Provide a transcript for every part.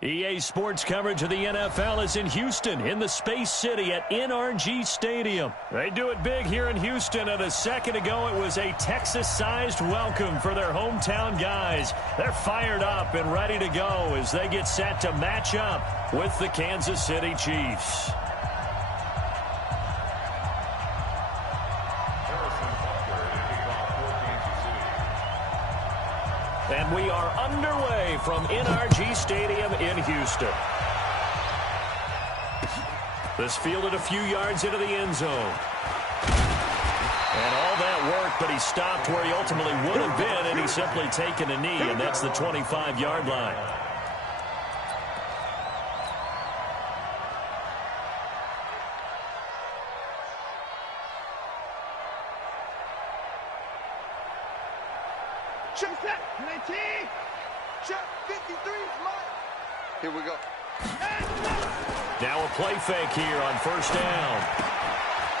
EA Sports coverage of the NFL is in Houston in the Space City at NRG Stadium. They do it big here in Houston, and a second ago it was a Texas-sized welcome for their hometown guys. They're fired up and ready to go as they get set to match up with the Kansas City Chiefs. And we are underway from NRG Stadium in Houston. This fielded a few yards into the end zone. And all that work, but he stopped where he ultimately would have been, and he's simply taken a knee, and that's the 25-yard line. Check that. 19. Check 53. Here we go. Now a play fake here on first down.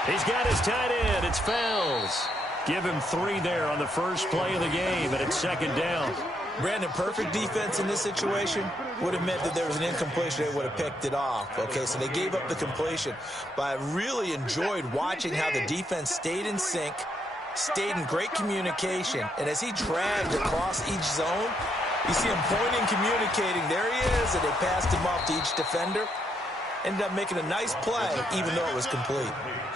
He's got his tight end. It's Fells. Give him 3 there on the first play of the game, and it's second down. Brandon, perfect defense in this situation would have meant that there was an incompletion. They would have picked it off. Okay, so they gave up the completion. But I really enjoyed watching how the defense stayed in sync, stayed in great communication, and as he dragged across each zone, you see him pointing, communicating. There he is, and they passed him off to each defender. Ended up making a nice play, even though it was complete.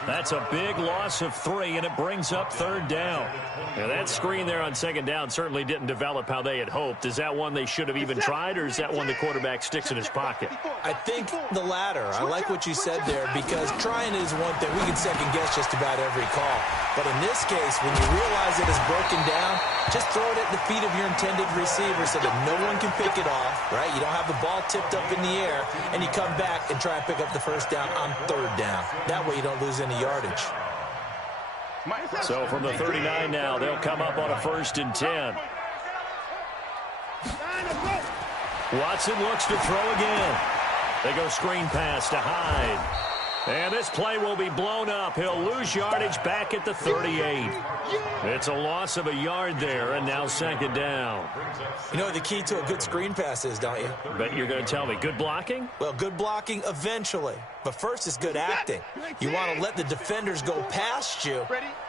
That's a big loss of 3, and it brings up third down. Now, that screen there on second down certainly didn't develop how they had hoped. Is that one they should have even tried, or is that one the quarterback sticks in his pocket? I think the latter. I like what you said there, because trying is one thing. We can second-guess just about every call. But in this case, when you realize it is broken down, just throw it at the feet of your intended receiver so that no one can pick it off, right? You don't have the ball tipped up in the air, and you come back and try and pick up the first down on third down. That way you don't lose any yardage. So from the 39 now, they'll come up on a 1st and 10. Watson looks to throw again. They go screen pass to Hyde. And this play will be blown up. He'll lose yardage back at the 38. It's a loss of a yard there, and now second down. You know what the key to a good screen pass is, don't you? Bet you're going to tell me. Good blocking? Well, good blocking eventually. But first is good acting. You want to let the defenders go past you,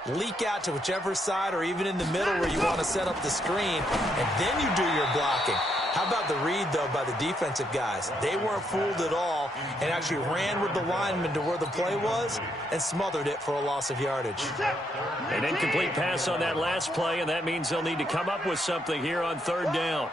leak out to whichever side or even in the middle where you want to set up the screen, and then you do your blocking. How about the read, though, by the defensive guys? They weren't fooled at all and actually ran with the lineman to where the play was and smothered it for a loss of yardage. An incomplete pass on that last play, and that means they'll need to come up with something here on third down.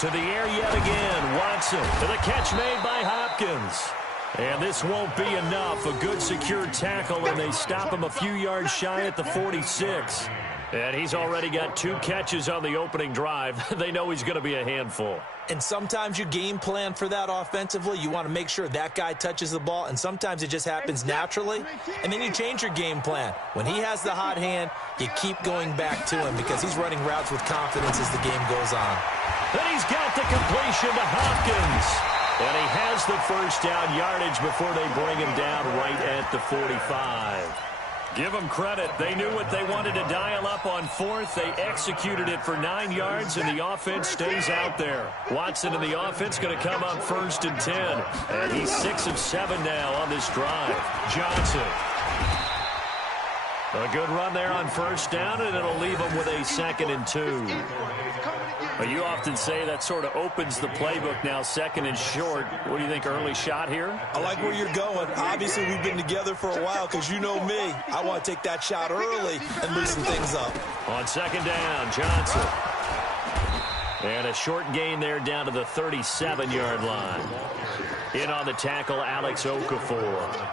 To the air yet again. Watson to the catch made by Hopkins. And this won't be enough. A good secure tackle, and they stop him a few yards shy at the 46. And he's already got 2 catches on the opening drive. They know he's going to be a handful. And sometimes you game plan for that offensively. You want to make sure that guy touches the ball, and sometimes it just happens naturally. And then you change your game plan. When he has the hot hand, you keep going back to him because he's running routes with confidence as the game goes on. Then he's got the completion to Hopkins. And he has the first down yardage before they bring him down right at the 45. Give them credit. They knew what they wanted to dial up on 4th. They executed it for 9 yards, and the offense stays out there. Watson and the offense going to come up 1st and 10. And he's 6 of 7 now on this drive. Johnson. A good run there on first down, and it'll leave them with a 2nd and 2. But you often say that sort of opens the playbook now, 2nd and short. What do you think, early shot here? I like where you're going. Obviously, we've been together for a while because you know me. I want to take that shot early and loosen things up. On 2nd down, Johnson. And a short gain there down to the 37-yard line. In on the tackle, Alex Okafor.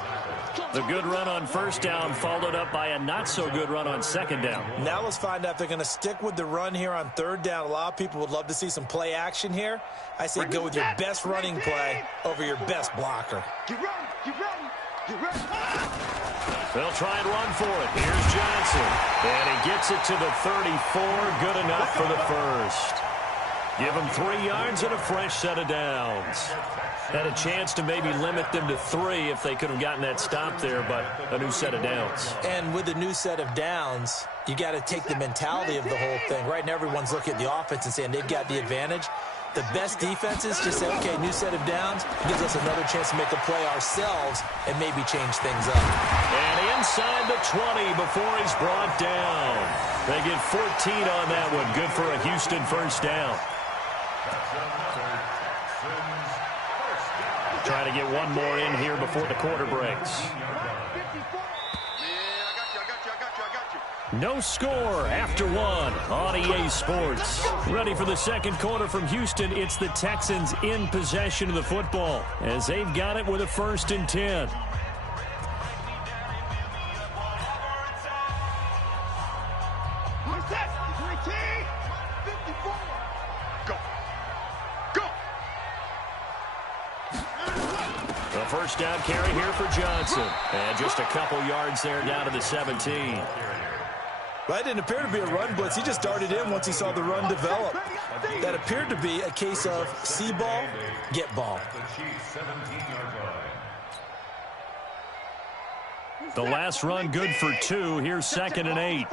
The good run on first down followed up by a not-so-good run on second down. Now let's find out if they're going to stick with the run here on third down. A lot of people would love to see some play action here. I say go with your best running play over your best blocker. They'll try and run for it. Here's Johnson. And he gets it to the 34. Good enough for the first. Give them 3 yards and a fresh set of downs. Had a chance to maybe limit them to 3 if they could have gotten that stop there, but a new set of downs. And with a new set of downs, you got to take the mentality of the whole thing. Right now, everyone's looking at the offense and saying they've got the advantage. The best defenses just say, okay, new set of downs, gives us another chance to make a play ourselves and maybe change things up. And inside the 20 before he's brought down. They get 14 on that one. Good for a Houston first down. Trying to get one more in here before the quarter breaks. No score after one on EA Sports. Ready for the second quarter from Houston. It's the Texans in possession of the football as they've got it with a 1st and 10. The first down carry here for Johnson. And just a couple yards there down to the 17. Well, that didn't appear to be a run blitz. He just darted in once he saw the run develop. That appeared to be a case of see ball, get ball. The last run good for 2. Here's 2nd and 8.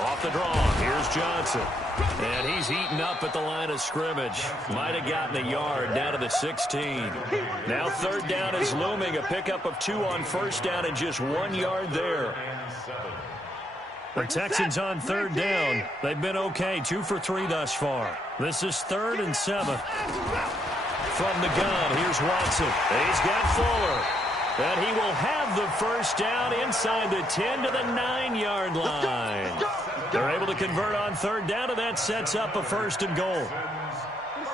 Off the draw. Here's Johnson. And he's heating up at the line of scrimmage. Might have gotten a yard down to the 16. Now 3rd down is looming. A pickup of 2 on 1st down and just 1 yard there. The Texans on 3rd down. They've been okay. 2 for 3 thus far. This is 3rd and 7. From the gun, here's Watson. He's got Fuller. And he will have the first down inside the 10 to the 9-yard line. They're able to convert on 3rd down, and that sets up a 1st and goal.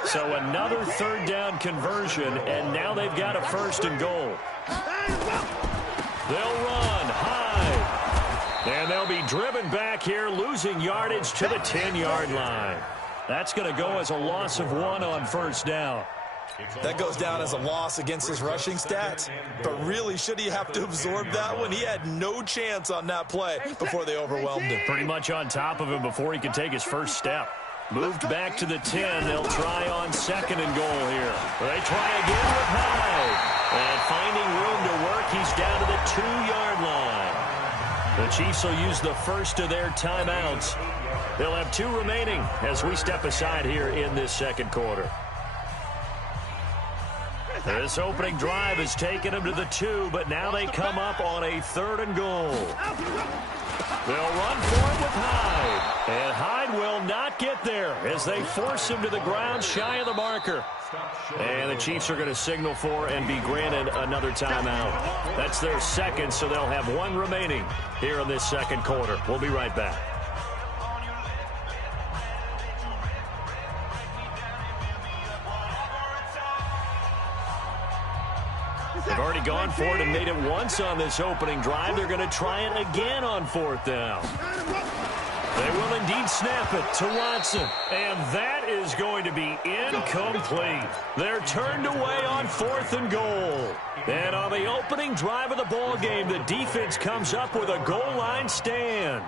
So another 3rd down conversion, and now they've got a 1st and goal. They'll run high. And they'll be driven back here, losing yardage to the 10-yard line. That's going to go as a loss of 1 on 1st down. That goes down as a loss against his rushing stats. But really, should he have to absorb that one? He had no chance on that play before they overwhelmed him. Pretty much on top of him before he could take his first step. Moved back to the 10. They'll try on 2nd and goal here. They try again with Hyde. And finding room to work, he's down to the 2-yard line. The Chiefs will use the first of their timeouts. They'll have 2 remaining as we step aside here in this second quarter. This opening drive has taken them to the 2, but now they come up on a 3rd and goal. They'll run for it with Hyde. And Hyde will not get there as they force him to the ground shy of the marker. And the Chiefs are going to signal for and be granted another timeout. That's their 2nd, so they'll have 1 remaining here in this second quarter. We'll be right back. They've already gone for it and made it once on this opening drive. They're going to try it again on 4th down. They will indeed snap it to Watson. And that is going to be incomplete. They're turned away on 4th and goal. And on the opening drive of the ball game, the defense comes up with a goal line stand.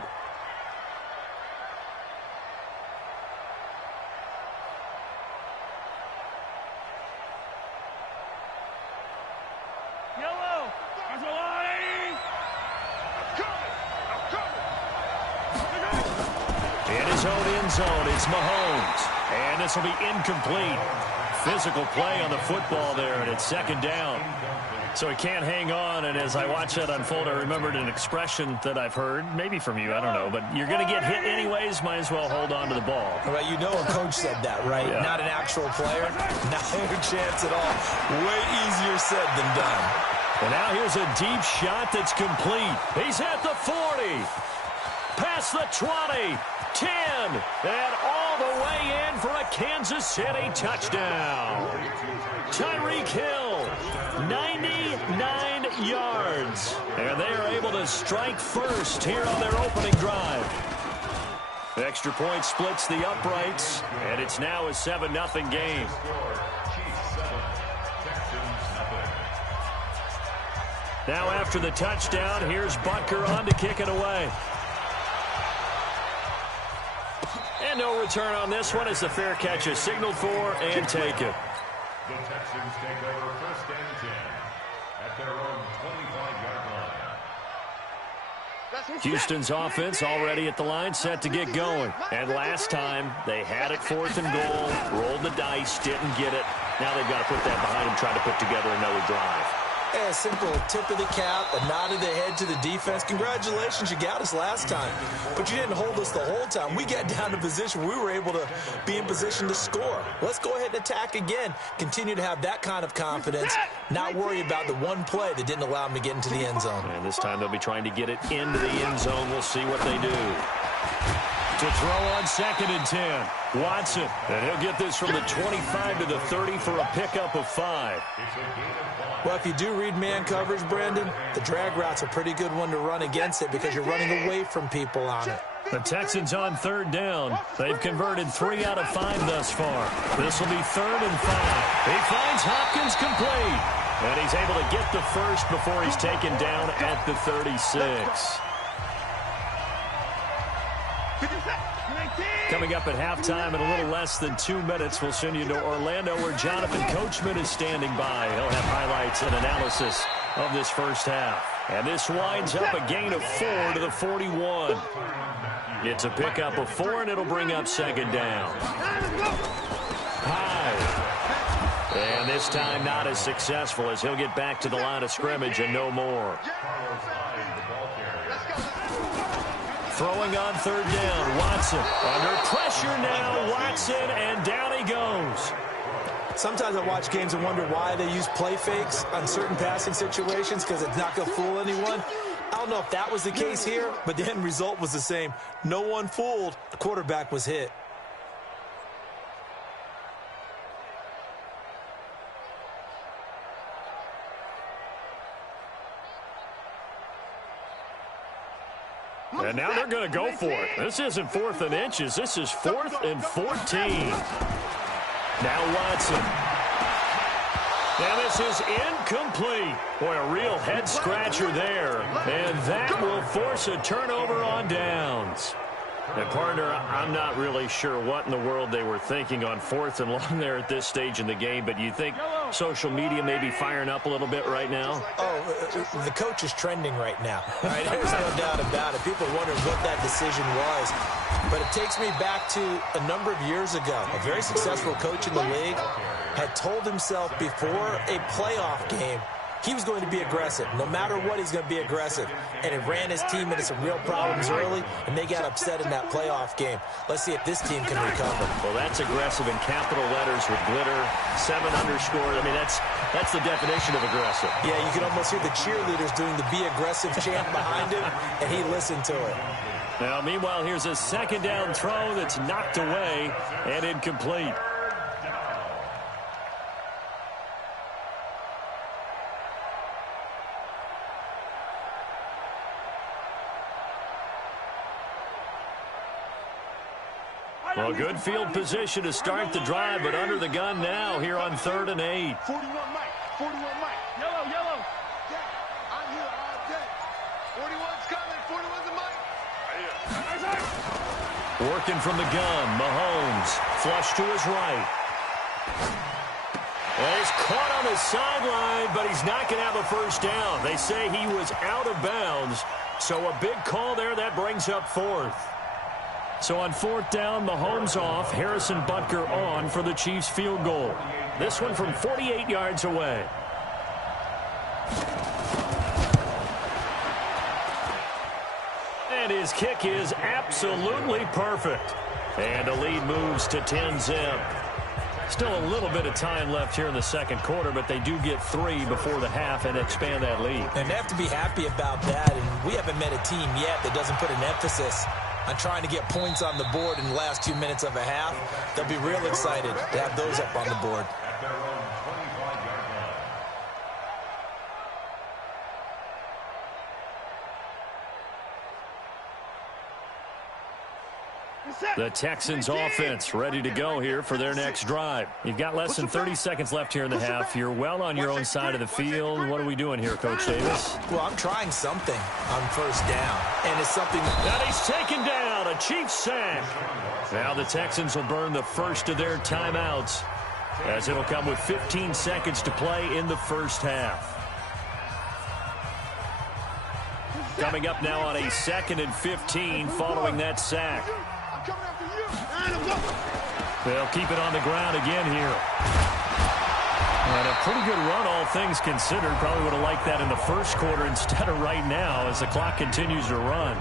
Zone. It's Mahomes. And this will be incomplete. Physical play on the football there, and it's 2nd down. So he can't hang on, and as I watch that unfold, I remembered an expression that I've heard, maybe from you, I don't know, but you're going to get hit anyways, might as well hold on to the ball. Well, you know a coach said that, right? Yeah. Not an actual player. No chance at all. Way easier said than done. And now here's a deep shot that's complete. He's at the 40. Past the 20. 10, and all the way in for a Kansas City touchdown. Tyreek Hill, 99 yards. And they are able to strike first here on their opening drive. The extra point splits the uprights, and it's now a 7-0 game. Now after the touchdown, here's Butker on to kick it away. And no return on this one as the fair catch is signaled for and taken. The Texans take over 1st and 10 at their own 25-yard line. Houston's offense already at the line, set to get going. And last time, they had it 4th and goal, rolled the dice, didn't get it. Now they've got to put that behind them, try to put together another drive. A simple tip of the cap, a nod of the head to the defense. Congratulations, you got us last time. But you didn't hold us the whole time. We got down to position where we were able to be in position to score. Let's go ahead and attack again. Continue to have that kind of confidence. Not worry about the one play that didn't allow them to get into the end zone. And this time they'll be trying to get it into the end zone. We'll see what they do. To throw on 2nd and 10. Watson. And he'll get this from the 25 to the 30 for a pickup of 5. Well, if you do read man coverage, Brandon, the drag route's a pretty good one to run against it because you're running away from people on it. The Texans on 3rd down. They've converted 3 out of 5 thus far. This will be 3rd and 5. He finds Hopkins complete. And he's able to get the first before he's taken down at the 36. Coming up at halftime in a little less than 2 minutes, we'll send you to Orlando where Jonathan Coachman is standing by. He'll have highlights and analysis of this first half. And this winds up a gain of 4 to the 41. It's a pickup of 4, and it'll bring up 2nd down. High. And this time not as successful as he'll get back to the line of scrimmage and no more. Throwing on 3rd down, Watson. Under pressure now, Watson, and down he goes. Sometimes I watch games and wonder why they use play fakes on certain passing situations because it's not going to fool anyone. I don't know if that was the case here, but the end result was the same. No one fooled. The quarterback was hit. And now they're going to go for it. This isn't 4th and inches. This is 4th and 14. Now Watson. And this is incomplete. Boy, a real head-scratcher there. And that will force a turnover on downs. And, partner, I'm not really sure what in the world they were thinking on 4th and long there at this stage in the game, but you think social media may be firing up a little bit right now? Oh, the coach is trending right now. Right? There's no doubt about it. People are wondering what that decision was. But it takes me back to a number of years ago. A very successful coach in the league had told himself before a playoff game he was going to be aggressive. No matter what, he's going to be aggressive. And it ran his team into some real problems early, and they got upset in that playoff game. Let's see if this team can recover. Well, that's aggressive in capital letters with glitter, 7 underscore. I mean, that's the definition of aggressive. Yeah, you can almost hear the cheerleaders doing the be aggressive chant behind him, and he listened to it. Now, meanwhile, here's a 2nd down throw that's knocked away and incomplete. Well, good field position to start the drive, but under the gun now here on 3rd and 8. 41 Mike. 41 Mike. Yellow, yellow. Yeah, I'm here all day. 41's coming. 41's a Mike. Working from the gun, Mahomes. Flush to his right. And he's caught on the sideline, but he's not going to have a first down. They say he was out of bounds, so a big call there. That brings up 4th. So on 4th down, Mahomes off, Harrison Butker on for the Chiefs field goal. This one from 48 yards away. And his kick is absolutely perfect. And the lead moves to 10-zip. Still a little bit of time left here in the 2nd quarter, but they do get 3 before the half and expand that lead. And they have to be happy about that. And we haven't met a team yet that doesn't put an emphasis on trying to get points on the board in the last 2 minutes of a half. They'll be real excited to have those up on the board. The Texans offense ready to go here for their next drive. You've got less than 30 seconds left here in the half. You're well on your own side of the field. What are we doing here, Coach Davis? Well, I'm trying something on 1st down, and it's something that he's taken down, a Chiefs sack. Now the Texans will burn the first of their timeouts as it'll come with 15 seconds to play in the first half. Coming up now on a 2nd and 15 following that sack. They'll keep it on the ground again here. And a pretty good run, all things considered. Probably would have liked that in the first quarter instead of right now as the clock continues to run.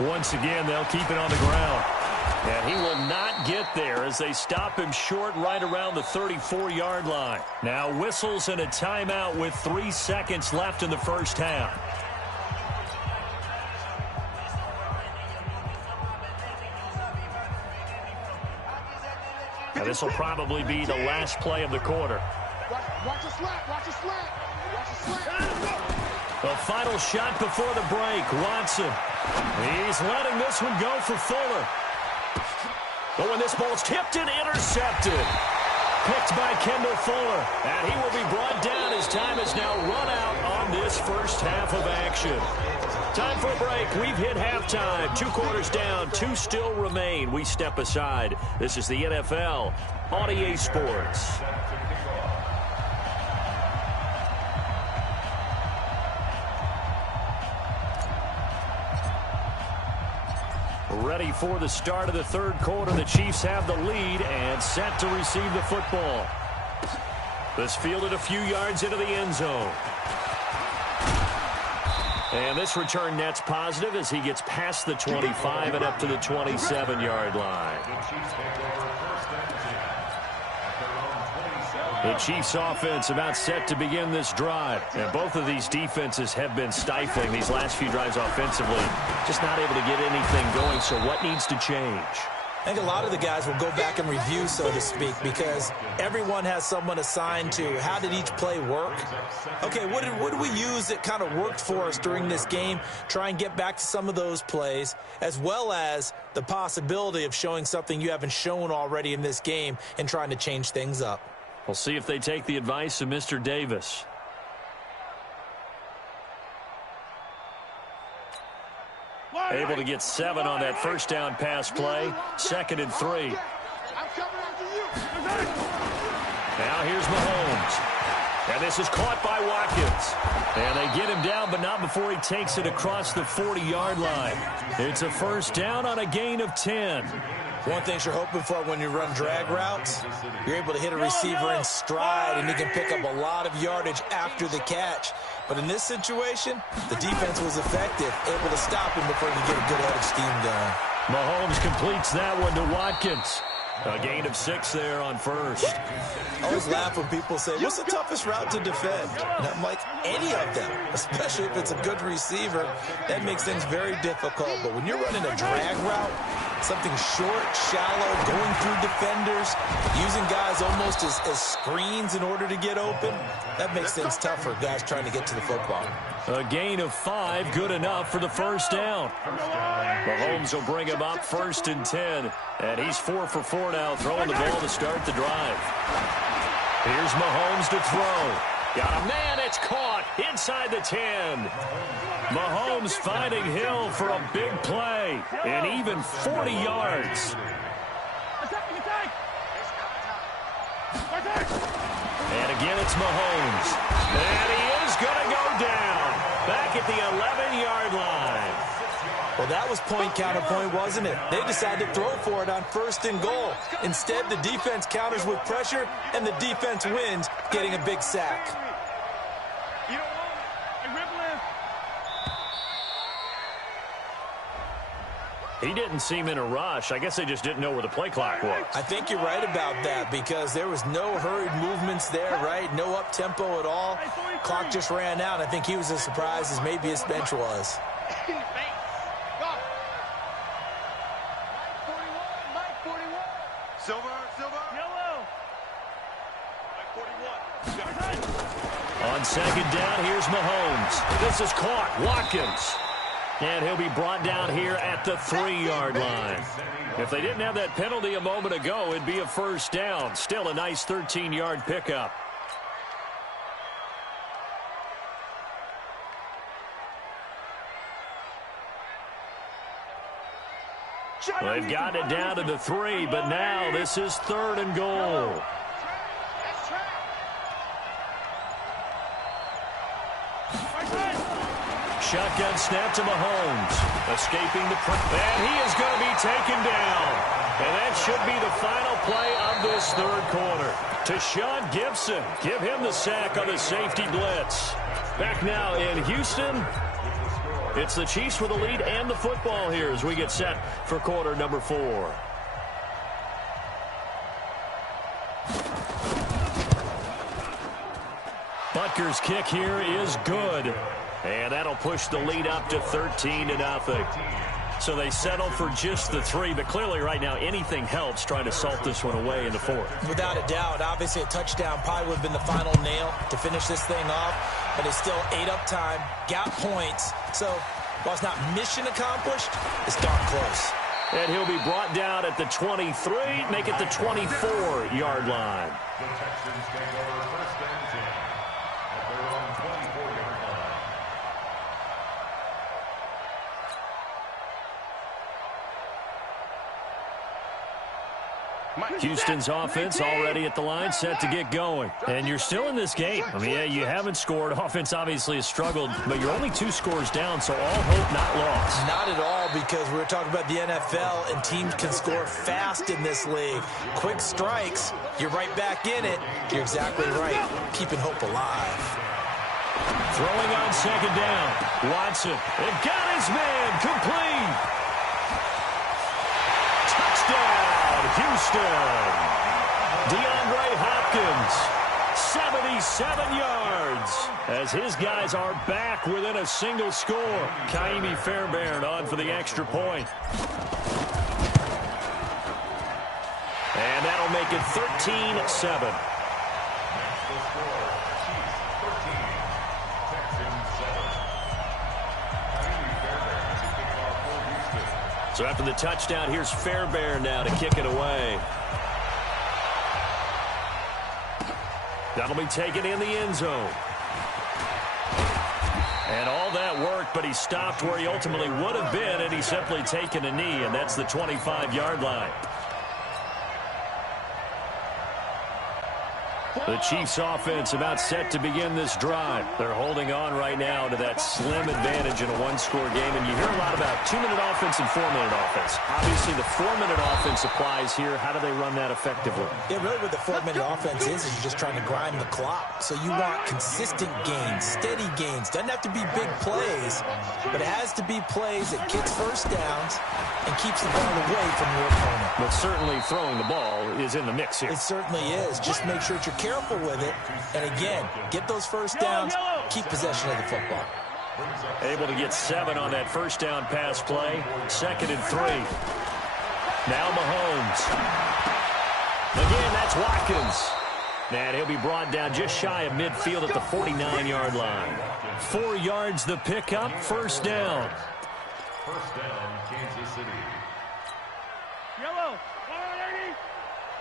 Once again, they'll keep it on the ground. And he will not get there as they stop him short right around the 34-yard line. Now whistles and a timeout with 3 seconds left in the first half. Now this will probably be the last play of the quarter. Watch a slant, watch a slant, watch a slant. The final shot before the break. Watson. He's letting this one go for Fuller. But when this ball's tipped and intercepted. Picked by Kendall Fuller. And he will be brought down as time is now run out on this first half of action. Time for a break. We've hit halftime. 2 quarters down. 2 still remain. We step aside. This is the NFL on EA Sports. Ready for the start of the third quarter. The Chiefs have the lead and set to receive the football. This fielded a few yards into the end zone. And this return net's positive as he gets past the 25 and up to the 27-yard line. The Chiefs offense about set to begin this drive. And both of these defenses have been stifling these last few drives offensively. Just not able to get anything going. So what needs to change? I think a lot of the guys will go back and review, so to speak, because everyone has someone assigned to how did each play work. Okay, what did we use that kind of worked for us during this game? Try and get back to some of those plays, as well as the possibility of showing something you haven't shown already in this game and trying to change things up. We'll see if they take the advice of Mr. Davis. Able to get 7 on that first down pass play. 2nd and 3. Now here's Mahomes. And this is caught by Watkins. And they get him down, but not before he takes it across the 40-yard line. It's a first down on a gain of 10. One thing you're hoping for when you run drag routes, you're able to hit a receiver in stride, and he can pick up a lot of yardage after the catch. But in this situation, the defense was effective, able to stop him before he could get a good head of steam going. Mahomes completes that one to Watkins. A gain of 6 there on first. I always laugh when people say, what's the toughest route to defend? And I'm like, any of them, especially if it's a good receiver. That makes things very difficult. But when you're running a drag route, something short, shallow, going through defenders, using guys almost as screens in order to get open, that makes things tough for guys trying to get to the football. A gain of 5, good enough for the first down. Mahomes will bring him up 1st and 10. And he's 4 for 4 now, throwing the ball to start the drive. Here's Mahomes to throw. Got a man, it's caught inside the 10. Mahomes finding Hill for a big play, and even 40 yards. And again, it's Mahomes. And he is going to go down back at the 11-yard line. Well, that was point counterpoint, wasn't it? They decided to throw for it on 1st and goal. Instead, the defense counters with pressure, and the defense wins, getting a big sack. He didn't seem in a rush. I guess they just didn't know where the play clock was. I think you're right about that because there was no hurried movements there, right? No up-tempo at all. Clock just ran out. I think he was as surprised as maybe his bench was. On 2nd down, here's Mahomes. This is caught. Watkins. And he'll be brought down here at the 3-yard line. If they didn't have that penalty a moment ago, it'd be a first down. Still a nice 13-yard pickup. Well, they've got it down to the 3, but now this is 3rd and goal. Shotgun snap to Mahomes. Escaping the pressure. And he is going to be taken down. And that should be the final play of this 3rd quarter. To Sean Gibson. Give him the sack on the safety blitz. Back now in Houston. It's the Chiefs with the lead and the football here as we get set for quarter number 4. Butker's kick here is good. And that'll push the lead up to 13-0. So they settle for just the 3, but clearly right now anything helps trying to salt this one away in the 4th. Without a doubt, obviously a touchdown probably would have been the final nail to finish this thing off, but it's still ate up time, got points. So while it's not mission accomplished, it's darn close. And he'll be brought down at the 23, make it the 24-yard line. The Texans take over 1st and 10 at their own 24-yard line. Houston's offense already at the line, set to get going. And you're still in this game. I mean, yeah, you haven't scored. Offense obviously has struggled, but you're only 2 scores down, so all hope not lost. Not at all, because we were talking about the NFL, and teams can score fast in this league. Quick strikes, you're right back in it. You're exactly right. Keeping hope alive. Throwing on 2nd down. Watson. They've got his man complete. Touchdown. Houston. DeAndre Hopkins, 77 yards, as his guys are back within a single score. Kaimi Fairbairn on for the extra point. And that'll make it 13-7. So after the touchdown, here's Fairbairn now to kick it away. That'll be taken in the end zone. And all that work, but he stopped where he ultimately would have been, and he's simply taken a knee, and that's the 25-yard line. The Chiefs offense about set to begin this drive. They're holding on right now to that slim advantage in a 1-score game. And you hear a lot about 2-minute offense and 4-minute offense. Obviously, the 4-minute offense applies here. How do they run that effectively? Yeah, really what the 4-minute offense is you're just trying to grind the clock. So you want consistent gains, steady gains. Doesn't have to be big plays, but it has to be plays that gets first downs and keeps the ball away from your opponent. But certainly throwing the ball is in the mix here. It certainly is. Just make sure that you're careful with it. And again, get those first downs, keep possession of the football. Able to get 7 on that first down pass play. 2nd and 3. Now Mahomes. Again, that's Watkins. And he'll be brought down just shy of midfield at the 49-yard line. 4 yards the pickup, first down. First down, Kansas City. Yellow.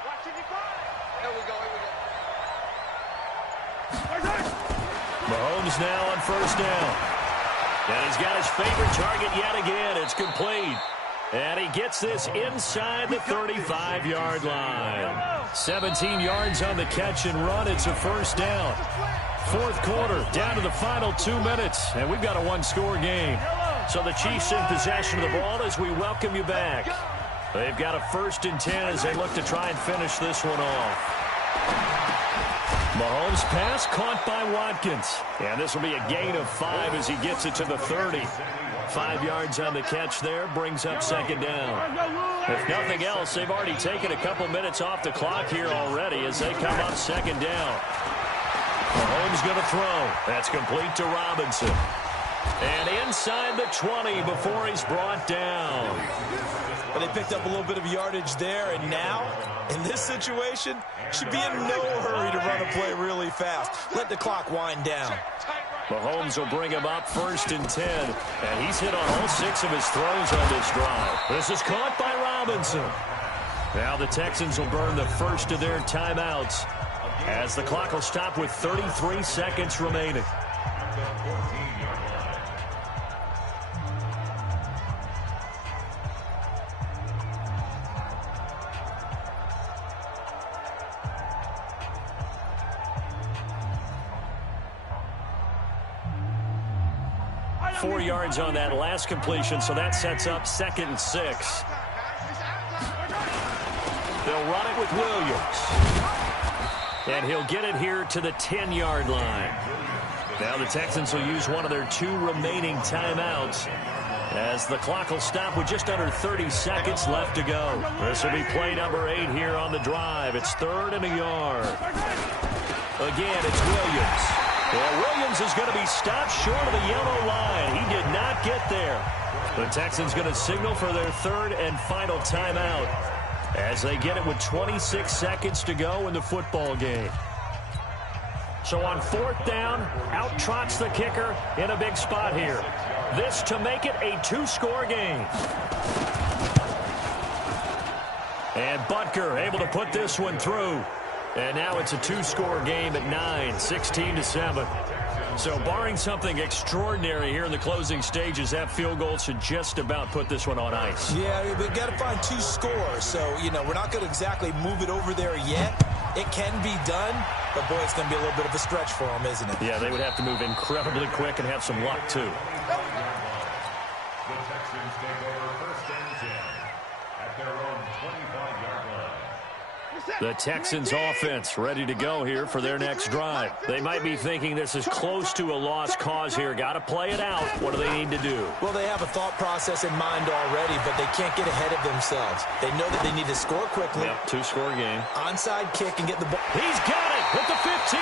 Watching you cry. Here we go. Mahomes now on first down. And he's got his favorite target yet again. It's complete. And he gets this inside the 35-yard line. 17 yards on the catch and run. It's a first down. 4th quarter, down to the final 2 minutes. And we've got a 1-score game. So the Chiefs in possession of the ball as we welcome you back. They've got a 1st and 10 as they look to try and finish this one off. Mahomes' pass caught by Watkins. And this will be a gain of 5 as he gets it to the 30. 5 yards on the catch there, brings up 2nd down. If nothing else, they've already taken a couple minutes off the clock here already as they come up 2nd down. Mahomes going to throw. That's complete to Robinson. And inside the 20 before he's brought down. But they picked up a little bit of yardage there, and now, in this situation, should be in no hurry to run a play really fast. Let the clock wind down. Mahomes will bring him up 1st and 10, and he's hit on all 6 of his throws on this drive. This is caught by Robinson. Now the Texans will burn the first of their timeouts as the clock will stop with 33 seconds remaining. 4 yards on that last completion, so that sets up 2nd and 6. They'll run it with Williams. And he'll get it here to the 10-yard line. Now the Texans will use one of their 2 remaining timeouts, as the clock will stop with just under 30 seconds left to go. This will be play number 8 here on the drive. It's 3rd and a yard. Again, it's Williams. Well, Williams is going to be stopped short of the yellow line. He did not get there. The Texans going to signal for their 3rd and final timeout as they get it with 26 seconds to go in the football game. So on 4th down, out trots the kicker in a big spot here. This to make it a 2-score game. And Butker able to put this one through. And now it's a 2-score game at 9, 16-7. So barring something extraordinary here in the closing stages, that field goal should just about put this one on ice. Yeah, we've got to find 2 scores. So, we're not going to exactly move it over there yet. It can be done, but, boy, it's going to be a little bit of a stretch for them, isn't it? Yeah, they would have to move incredibly quick and have some luck, too. The Texans take over 1st and 10 at their own 25-yard line. The Texans offense ready to go here for their next drive. They might be thinking this is close to a lost cause here. Got to play it out. What do they need to do? Well, they have a thought process in mind already, but they can't get ahead of themselves. They know that they need to score quickly. Yep, 2-score game. Onside kick and get the ball. He's got it with the 15.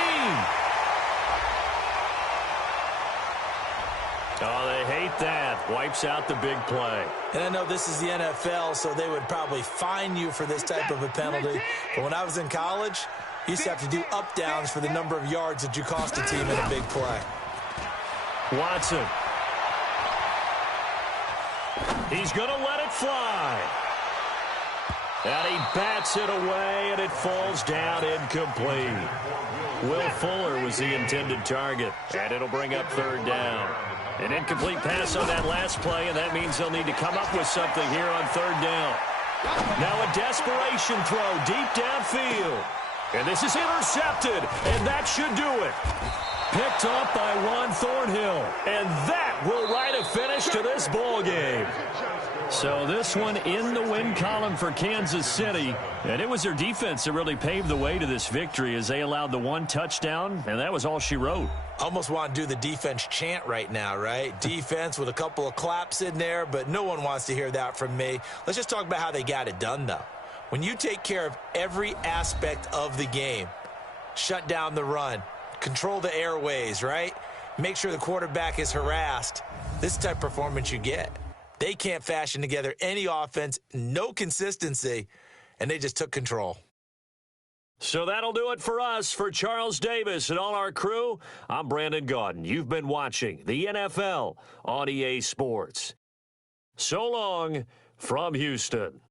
Oh, they hate that. Wipes out the big play. And I know this is the NFL, so they would probably fine you for this type of a penalty. But when I was in college, you used to have to do up-downs for the number of yards that you cost a team in a big play. Watson. He's going to let it fly. And he bats it away, and it falls down incomplete. Will Fuller was the intended target, and it'll bring up 3rd down. An incomplete pass on that last play, and that means they'll need to come up with something here on 3rd down. Now a desperation throw deep downfield. And this is intercepted, and that should do it. Picked up by Juan Thornhill, and that will write a finish to this ball game. So this one in the win column for Kansas City, and it was their defense that really paved the way to this victory as they allowed the 1 touchdown, and that was all she wrote. Almost want to do the defense chant right now, right? Defense with a couple of claps in there, but no one wants to hear that from me. Let's just talk about how they got it done, though. When you take care of every aspect of the game, shut down the run, control the airways, right? Make sure the quarterback is harassed. This type of performance you get. They can't fashion together any offense, no consistency, and they just took control. So that'll do it for us. For Charles Davis and all our crew, I'm Brandon Gaudin. You've been watching the NFL on EA Sports. So long from Houston.